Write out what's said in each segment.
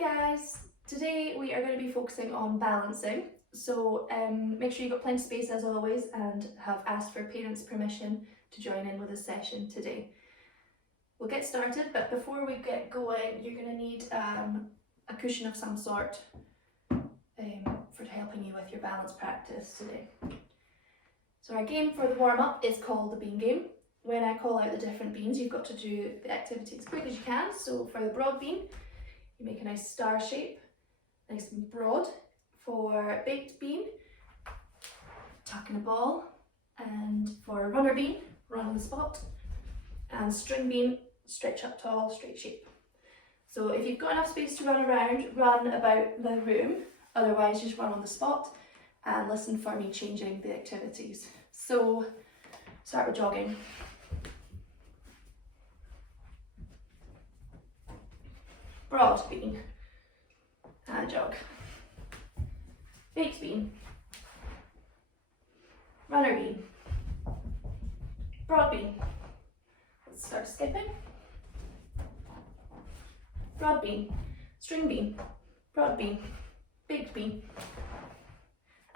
guys! Today we are going to be focusing on balancing, so make sure you've got plenty of space as always and have asked for parents' permission to join in with this session today. We'll get started, but before we get going you're going to need a cushion of some sort for helping you with your balance practice today. So our game for the warm-up is called the bean game. When I call out the different beans, you've got to do the activity as quick as you can. So for the broad bean, you make a nice star shape, nice and broad. For baked bean, tuck in a ball. And for runner bean, run on the spot. And string bean, stretch up tall, straight shape. So if you've got enough space to run around, run about the room. Otherwise, just run on the spot and listen for me changing the activities. So start with jogging. Broad bean and jog. Baked bean. Runner bean. Broad bean. Let's start skipping. Broad bean. String bean. Broad bean. Baked bean.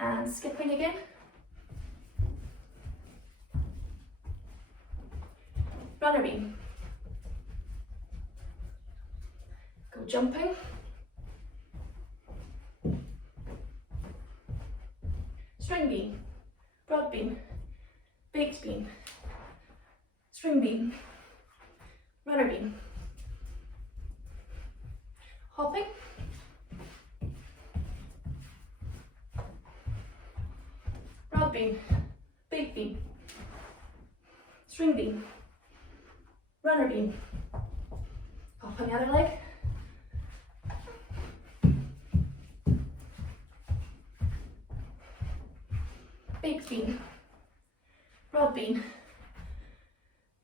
And skipping again. Runner bean. Go jumping. String bean. Broad bean. Baked bean. String bean. Runner bean. Hopping. Broad bean. Baked bean. String bean. Runner bean. Hop on the other leg. Baked bean. Broad bean.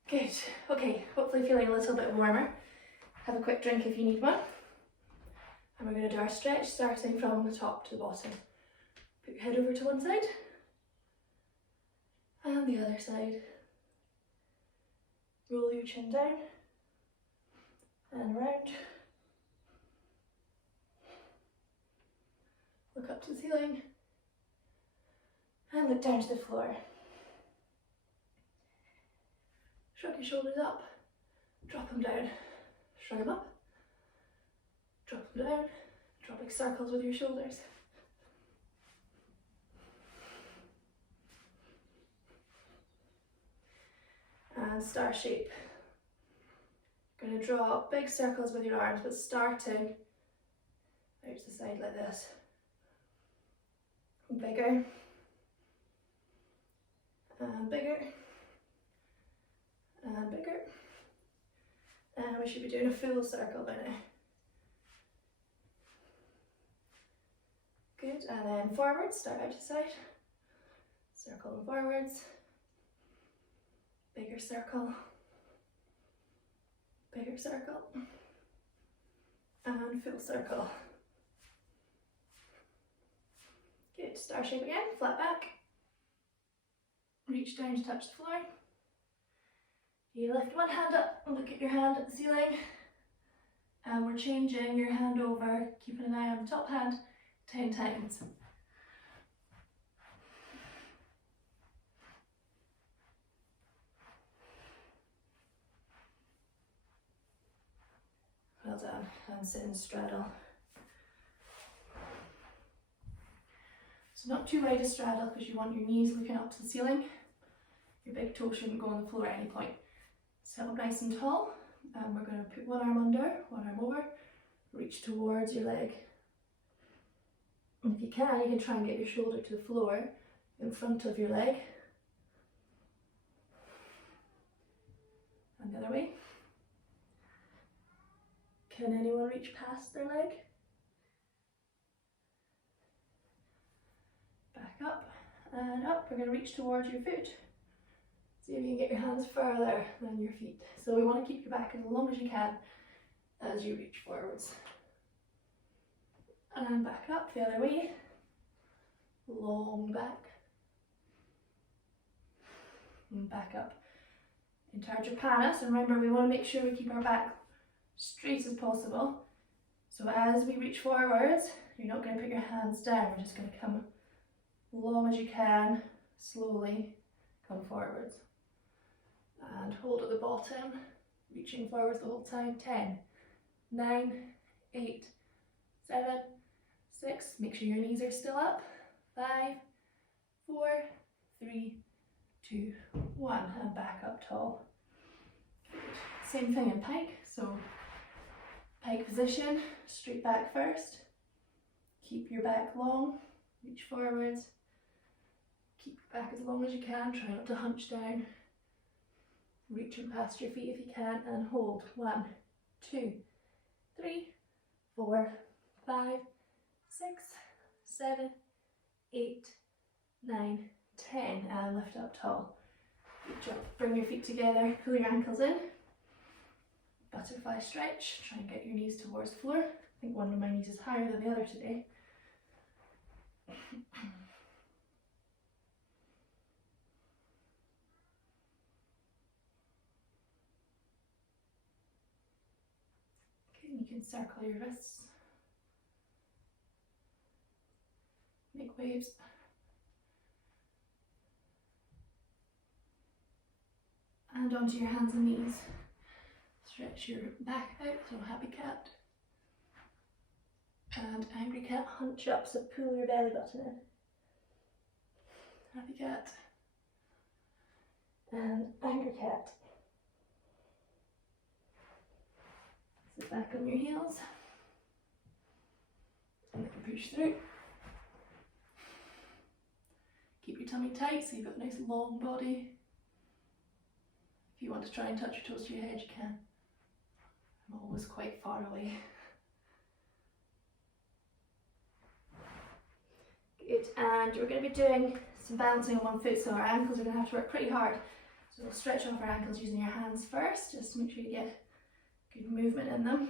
Good. Okay, hopefully feeling a little bit warmer. Have a quick drink if you need one. And we're going to do our stretch starting from the top to the bottom. Put your head over to one side. And the other side. Roll your chin down. And around. Look up to the ceiling. And look down to the floor. Shrug your shoulders up. Drop them down. Shrug them up. Drop them down. Draw big circles with your shoulders. And star shape. Going to draw big circles with your arms, but starting out to the side like this. Bigger. And bigger. And bigger. And we should be doing a full circle by now. Good, and then forwards, start out to side. Circle and forwards. Bigger circle. Bigger circle. And full circle. Good, star shape again, flat back. Reach down to touch the floor. You lift one hand up and look at your hand at the ceiling. And we're changing your hand over, keeping an eye on the top hand, 10 times. Well done, and sit and straddle. So not too wide a straddle because you want your knees looking up to the ceiling. Your big toe shouldn't go on the floor at any point. Sit up nice and tall, and we're going to put one arm under, one arm over, reach towards your leg. And if you can try and get your shoulder to the floor in front of your leg. And the other way. Can anyone reach past their leg? Back up and up. We're going to reach towards your foot. See if you can get your hands further than your feet. So we want to keep your back as long as you can as you reach forwards. And back up the other way. Long back. And back up into our Japanas. And remember, we want to make sure we keep our back straight as possible So as we reach forwards, you're not going to put your hands down, we're just going to come as long as you can, slowly come forwards. And hold at the bottom, reaching forwards the whole time. 10, 9, 8, 7, 6, make sure your knees are still up. 5, 4, 3, 2, 1, and back up tall. Same thing in pike, so pike position, straight back first. Keep your back long, reach forwards. Keep your back as long as you can, try not to hunch down. Reaching past your feet if you can, and hold. 1, 2, 3, 4, 5, 6, 7, 8, 9, 10, and lift up tall. Good job. Bring your feet together, pull your ankles in. Butterfly stretch, try and get your knees towards the floor. I think one of my knees is higher than the other today. Okay, you can circle your wrists. Make waves. And onto your hands and knees. Stretch your back out, so happy cat. And angry cat, hunch up, so pull your belly button in. Happy cat. And angry cat. Sit back on your heels. And then push through. Keep your tummy tight so you've got a nice long body. If you want to try and touch your toes to your head, you can. I'm always quite far away. Good, and we're going to be doing some balancing on one foot, so our ankles are going to have to work pretty hard. So we'll stretch off our ankles using your hands first, just to make sure you get good movement in them.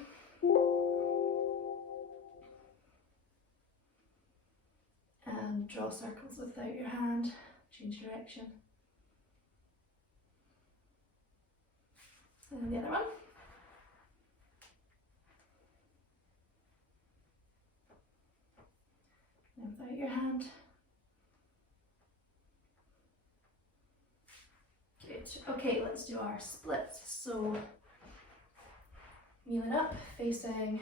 And draw circles without your hand, change direction. And then the other one. And without your hand. Good. Okay, let's do our splits. So kneeling up, facing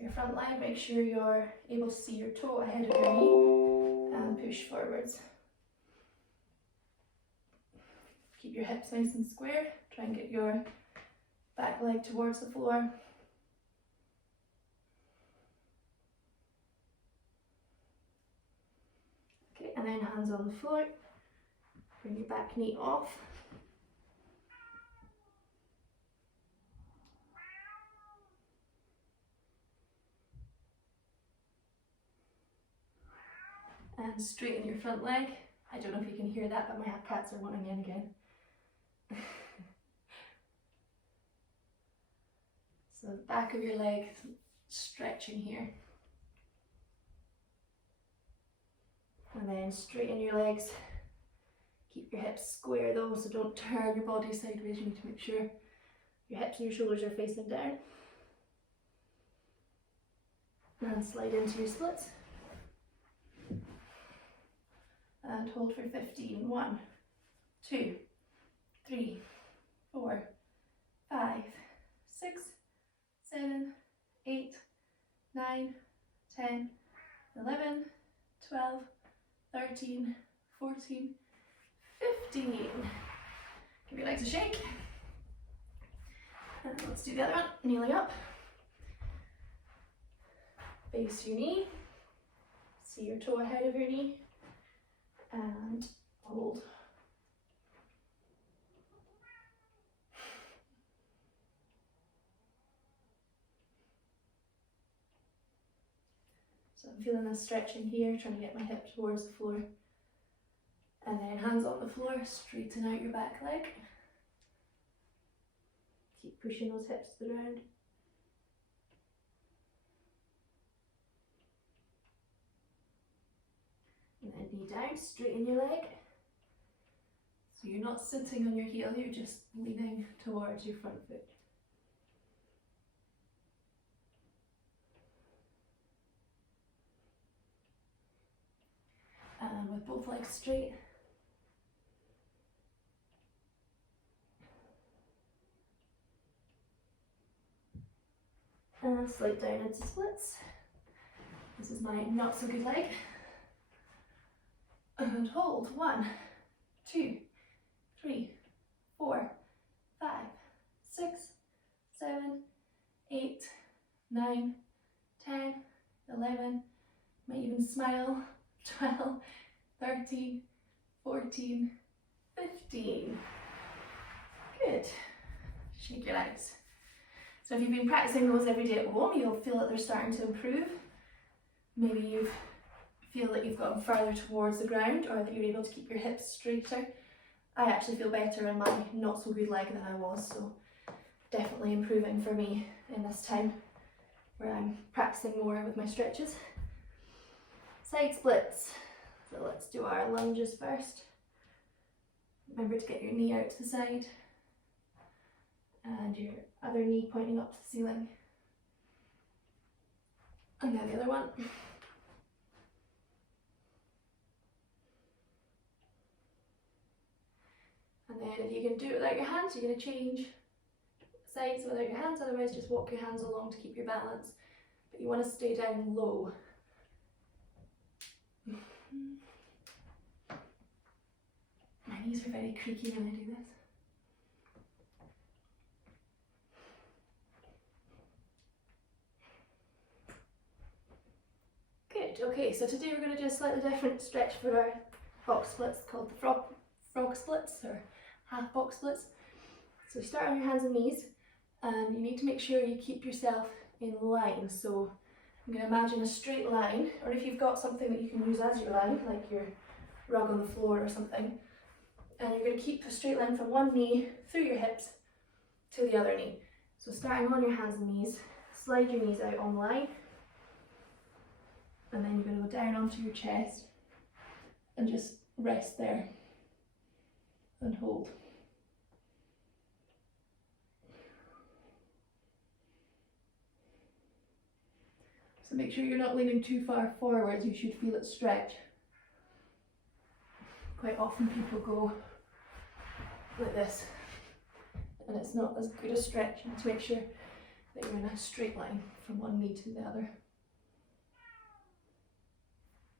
your front leg, make sure you're able to see your toe ahead of your knee and push forwards. Keep your hips nice and square, try and get your back leg towards the floor. Okay, and then hands on the floor, bring your back knee off. And straighten your front leg. I don't know if you can hear that, but my cats are wanting in again. So the back of your leg stretching here. And then straighten your legs. Keep your hips square though, so don't turn your body sideways. You need to make sure your hips and your shoulders are facing down. And slide into your splits. And hold for 15. 1, 2, 3, 4, 5, 6, 7, 8, 9, 10, 11, 12, 13, 14, 15. Give your legs a shake. And let's do the other one. Kneeling up. Base your knee. See your toe ahead of your knee. And hold. So I'm feeling this stretching here, trying to get my hip towards the floor. And then hands on the floor, straighten out your back leg. Keep pushing those hips to the ground. And then knee down, straighten your leg. So you're not sitting on your heel, you're just leaning towards your front foot. have both legs straight. And slide down into splits. This is my not so good leg. And hold. 1, 2, 3, 4, 5, 6, 7, 8, 9, 10, 11, might even smile, 12, 13, 14, 15. Good. Shake your legs. So if you've been practicing those every day at home, you'll feel that they're starting to improve. Maybe you feel that you've gotten further towards the ground, or that you're able to keep your hips straighter. I actually feel better in my not so good leg than I was, so definitely improving for me in this time where I'm practicing more with my stretches. Side splits. So let's do our lunges first. Remember to get your knee out to the side and your other knee pointing up to the ceiling. And now the other one. And then if you can do it without your hands, you're going to change sides without your hands, otherwise just walk your hands along to keep your balance. But you want to stay down low. My knees are very creaky when I do this. Good, okay, so today we're going to do a slightly different stretch for our box splits called the frog splits or half box splits. So you start on your hands and knees, and you need to make sure you keep yourself in line. So I'm going to imagine a straight line, or if you've got something that you can use as your line, like your rug on the floor or something, and you're going to keep a straight line from one knee through your hips to the other knee. So starting on your hands and knees, slide your knees out on line, and then you're going to go down onto your chest and just rest there and hold. So make sure you're not leaning too far forwards, you should feel it stretch. Quite often people go like this and it's not as good a stretch. You need to make sure that you're in a straight line from one knee to the other.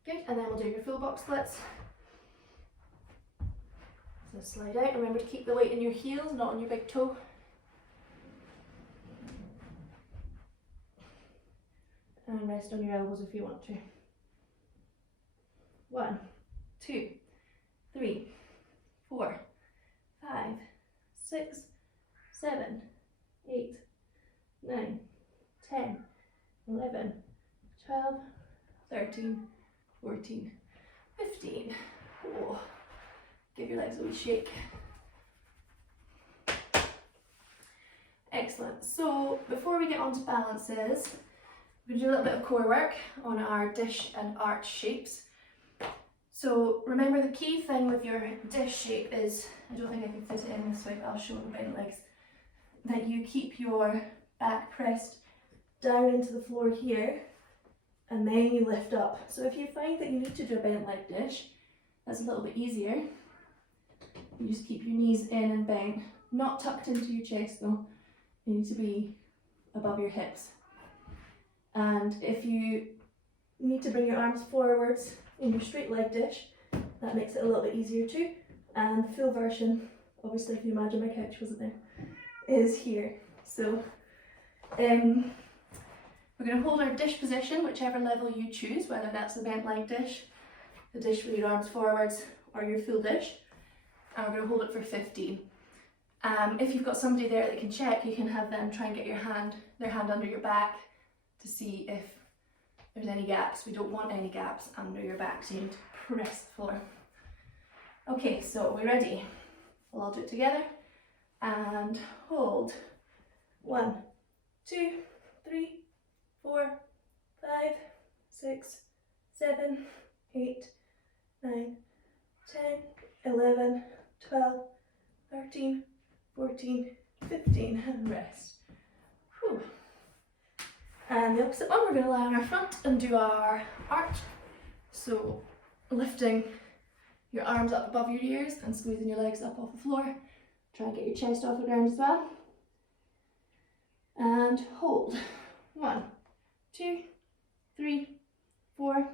Good, and then we'll do your full box splits. So slide out, remember to keep the weight in your heels, not on your big toe. And rest on your elbows if you want to. 1, 2, 3, 4, 5, 6, 7, 8, 9, 10, 11, 12, 13, 14, 15. Oh, give your legs a wee shake. Excellent. So before we get on to balances, we're going to do a little bit of core work on our dish and arch shapes. So remember, the key thing with your dish shape is, I don't think I can fit it in this way, but I'll show the bent legs, that you keep your back pressed down into the floor here, and then you lift up. So if you find that you need to do a bent leg dish, that's a little bit easier. You just keep your knees in and bent, not tucked into your chest though. You need to be above your hips. And if you need to bring your arms forwards in your straight leg dish, that makes it a little bit easier too. And the full version, obviously if you imagine my couch wasn't there, is here. So we're going to hold our dish position, whichever level you choose, whether that's the bent leg dish, the dish with your arms forwards, or your full dish. And we're going to hold it for 15. If you've got somebody there that can check, you can have them try and get their hand under your back to see if there's any gaps. We don't want any gaps under your back, so you need to press the floor. Okay, so are we ready? We'll all do it together and hold. 1, 2, 3, 4, 5, 6, 7, 8, 9, 10, 11, 12, 13, 14, 15, and rest. Whew. And the opposite one, we're going to lie on our front and do our arch. So lifting your arms up above your ears and squeezing your legs up off the floor. Try and get your chest off the ground as well. And hold. 1, 2, 3, 4,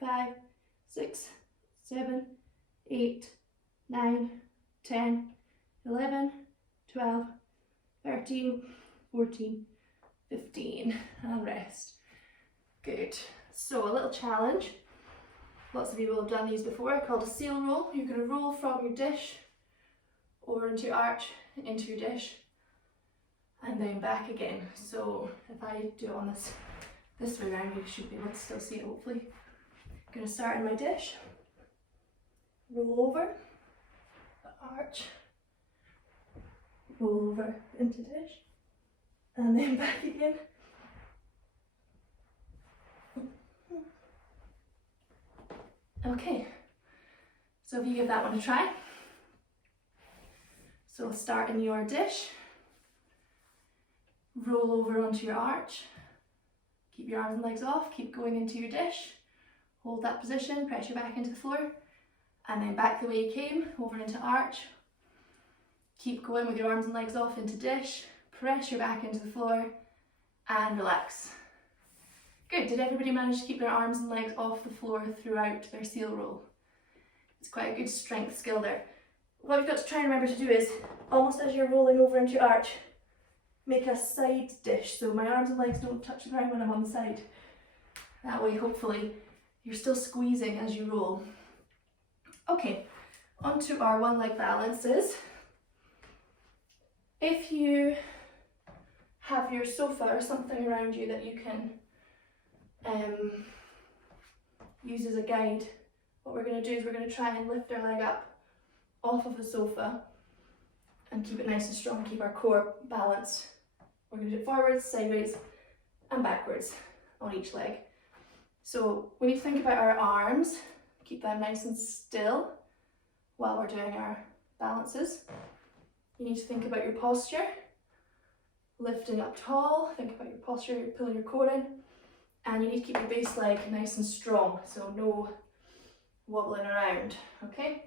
5, 6, 7, 8, 9, 10, 11, 12, 13, 14, 15, and rest. Good. So a little challenge. Lots of you will have done these before, called a seal roll. You're going to roll from your dish over into your arch, into your dish, and then back again. So if I do it on this way around, you should be able to still see it hopefully. I'm going to start in my dish, roll over, arch, roll over into dish, and then back again. Okay, so if you give that one a try. So start in your dish, roll over onto your arch, keep your arms and legs off, keep going into your dish, hold that position, pressure back into the floor, and then back the way you came, over into arch, keep going with your arms and legs off into dish, pressure back into the floor, and relax. Good, did everybody manage to keep their arms and legs off the floor throughout their seal roll? It's quite a good strength skill there. What you've got to try and remember to do is, almost as you're rolling over into your arch, make a side dish, so my arms and legs don't touch the ground when I'm on the side. That way, hopefully, you're still squeezing as you roll. Okay, onto our one leg balances. If you have your sofa or something around you that you can use as a guide, what we're going to do is we're going to try and lift our leg up off of the sofa and keep it nice and strong, keep our core balanced. We're going to do it forwards, sideways and backwards on each leg. So when you think about our arms, keep them nice and still while we're doing our balances. You need to think about your posture, lifting up tall, think about your posture, you're pulling your core in, and you need to keep your base leg nice and strong, so no wobbling around, okay?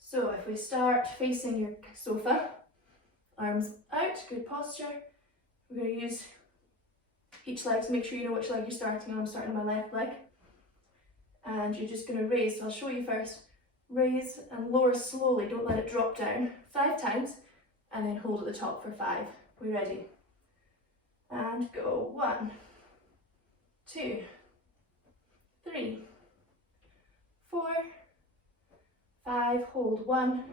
So if we start facing your sofa, arms out, good posture. We're going to use each leg to make sure you know which leg you're starting on. I'm starting on my left leg. And you're just going to raise, so I'll show you first. Raise and lower slowly, don't let it drop down. 5 times, and then hold at the top for 5. We're ready. And go. 1, 2, 3, 4, 5, hold. 1,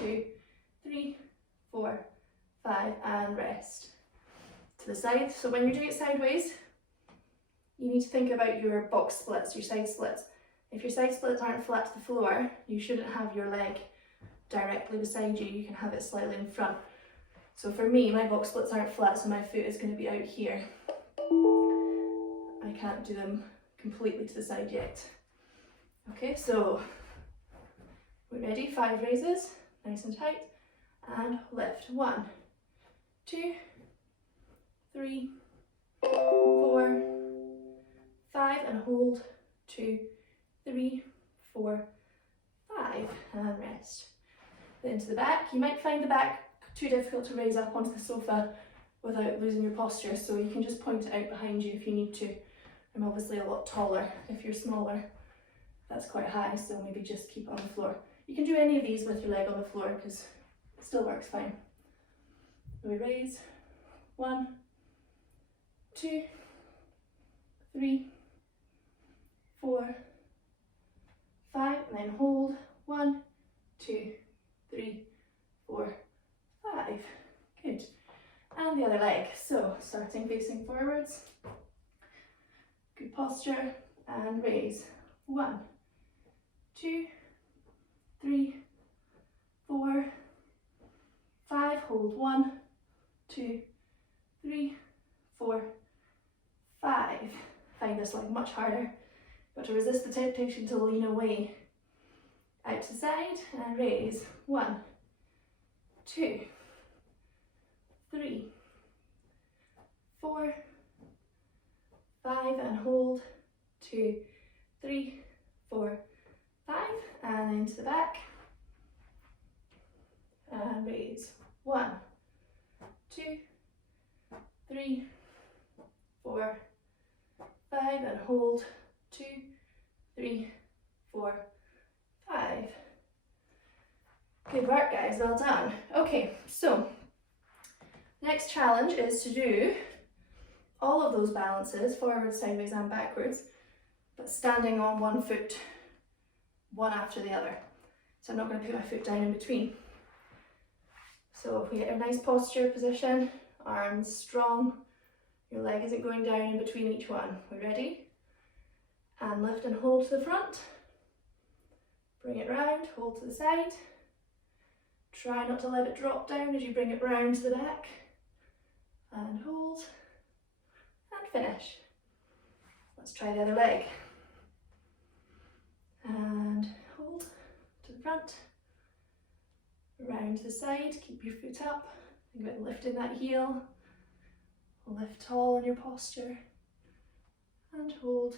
2, 3, 4, 5, and rest. To the side. So when you're doing it sideways, you need to think about your box splits, your side splits. If your side splits aren't flat to the floor, you shouldn't have your leg directly beside you. You can have it slightly in front. So for me, my box splits aren't flat, so my foot is going to be out here. I can't do them completely to the side yet. Okay, so we're ready. 5 raises, nice and tight, and lift. 1, 2, 3, 4, 5, and hold. 2, 3, 4, 5, and rest. Then to the back. You might find the back too difficult to raise up onto the sofa without losing your posture, so you can just point it out behind you if you need to. I'm obviously a lot taller. If you're smaller, that's quite high, so maybe just keep it on the floor. You can do any of these with your leg on the floor because it still works fine. We raise. 1, 2, 3, 4, 5, and then hold. 1, 2, 3, 4, 5. Good. And the other leg. So starting facing forwards. Good posture. And raise. 1, 2, 3, 4, 5. Hold. 1, 2, 3, 4, 5. Find this leg much harder. Got to resist the temptation to lean away. Out to side and raise. 1, 2, 3, 4, 5, and hold. 2, 3, 4, 5, and into the back, and raise. 1, 2, 3, 4, 5, and hold. 2, 3, 4, 5. Good work, guys, well done. Okay, so next challenge is to do all of those balances, forward, sideways and backwards, but standing on one foot, one after the other. So I'm not going to put my foot down in between. So if we get a nice posture position, arms strong, your leg isn't going down in between each one. We're ready? And lift and hold to the front. Bring it round, hold to the side. Try not to let it drop down as you bring it round to the back. And hold. And finish. Let's try the other leg. And hold to the front. Round to the side, keep your foot up. Think about lifting that heel. Lift tall in your posture. And hold.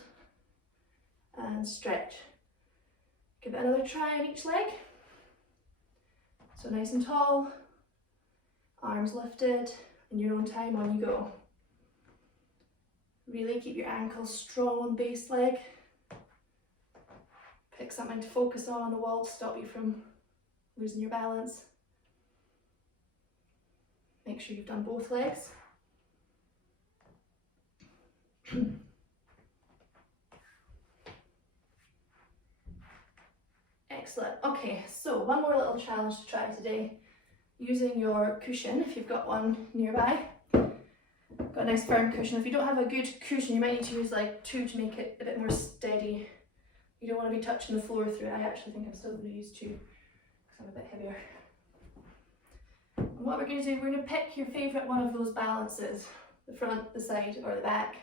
And stretch. Give it another try on each leg. So nice and tall, arms lifted, in your own time, on you go. Really keep your ankles strong on base leg. Pick something to focus on the wall to stop you from losing your balance. Make sure you've done both legs. Excellent. Okay, so one more little challenge to try today. Using your cushion, if you've got one nearby. Got a nice firm cushion. If you don't have a good cushion, you might need to use like 2 to make it a bit more steady. You don't want to be touching the floor through it. I actually think I'm still going to use 2 because I'm a bit heavier. And what we're going to do, we're going to pick your favourite one of those balances, the front, the side or the back.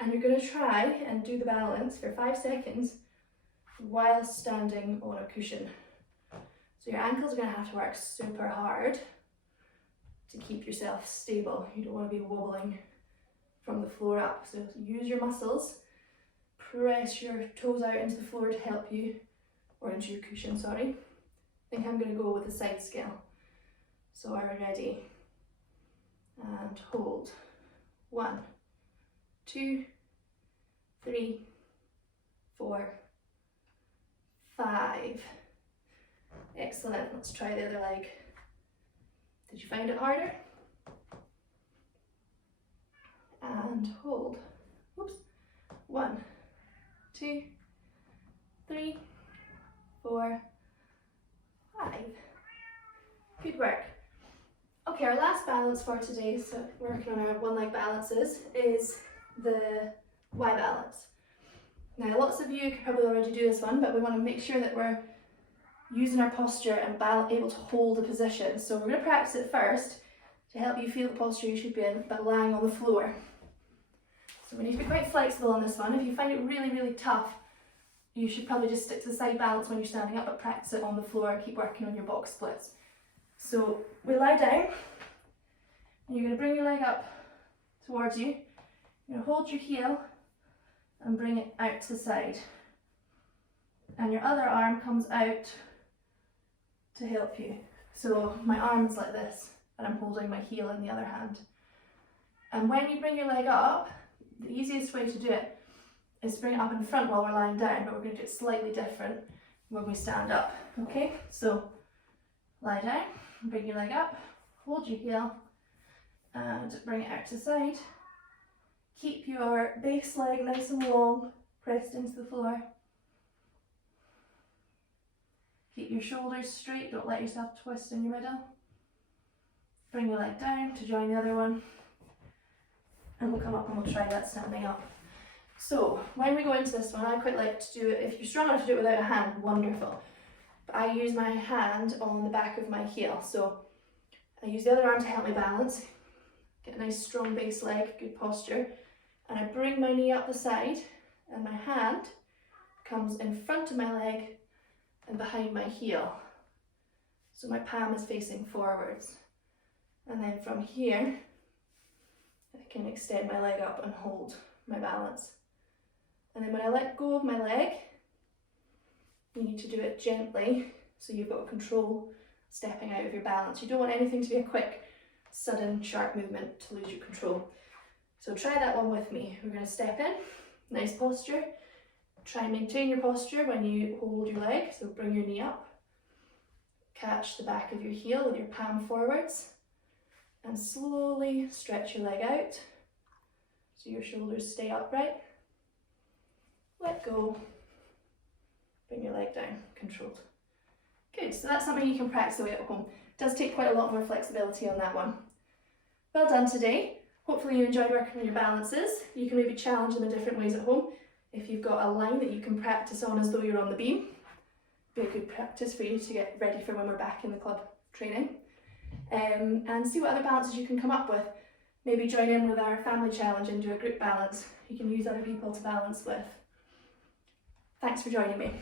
And you're going to try and do the balance for 5 seconds while standing on a cushion. So your ankles are going to have to work super hard to keep yourself stable. You don't want to be wobbling from the floor up. So use your muscles, press your toes out into the floor to help you, or into your cushion, sorry. I think I'm going to go with the side scale. So are we ready? And hold. 1, 2, 3, 4, 5. Excellent. Let's try the other leg. Did you find it harder? And hold. Whoops. 1, 2, 3, 4, 5. Good work. Okay, our last balance for today, so working on our one leg balances, is the Y balance. Now lots of you could probably already do this one, but we want to make sure that we're using our posture and able to hold the position. So we're going to practice it first to help you feel the posture you should be in, but lying on the floor. So we need to be quite flexible on this one. If you find it really, really tough, you should probably just stick to the side balance when you're standing up, but practice it on the floor and keep working on your box splits. So we lie down, and you're going to bring your leg up towards you. You're going to hold your heel and bring it out to the side. And your other arm comes out to help you. So my arm's like this, and I'm holding my heel in the other hand. And when you bring your leg up, the easiest way to do it is to bring it up in front while we're lying down, but we're going to do it slightly different when we stand up. Okay, so lie down, bring your leg up, hold your heel, and bring it out to the side. Keep your base leg nice and long, pressed into the floor. Keep your shoulders straight, don't let yourself twist in your middle. Bring your leg down to join the other one. And we'll come up and we'll try that standing up. So when we go into this one, I quite like to do it, if you're strong enough to do it without a hand, wonderful. But I use my hand on the back of my heel. So I use the other arm to help me balance. Get a nice strong base leg, good posture. And I bring my knee up the side and my hand comes in front of my leg and behind my heel. So my palm is facing forwards. And then from here, I can extend my leg up and hold my balance. And then when I let go of my leg, you need to do it gently so you've got control stepping out of your balance. You don't want anything to be a quick, sudden, sharp movement to lose your control. So try that one with me. We're going to step in, nice posture. Try and maintain your posture when you hold your leg, so bring your knee up. Catch the back of your heel with your palm forwards and slowly stretch your leg out so your shoulders stay upright. Let go. Bring your leg down, controlled. Good, so that's something you can practice away at home. It does take quite a lot more flexibility on that one. Well done today. Hopefully you enjoyed working on your balances. You can maybe challenge them in different ways at home. If you've got a line that you can practice on as though you're on the beam, be a good practice for you to get ready for when we're back in the club training. And see what other balances you can come up with. Maybe join in with our family challenge and do a group balance. You can use other people to balance with. Thanks for joining me.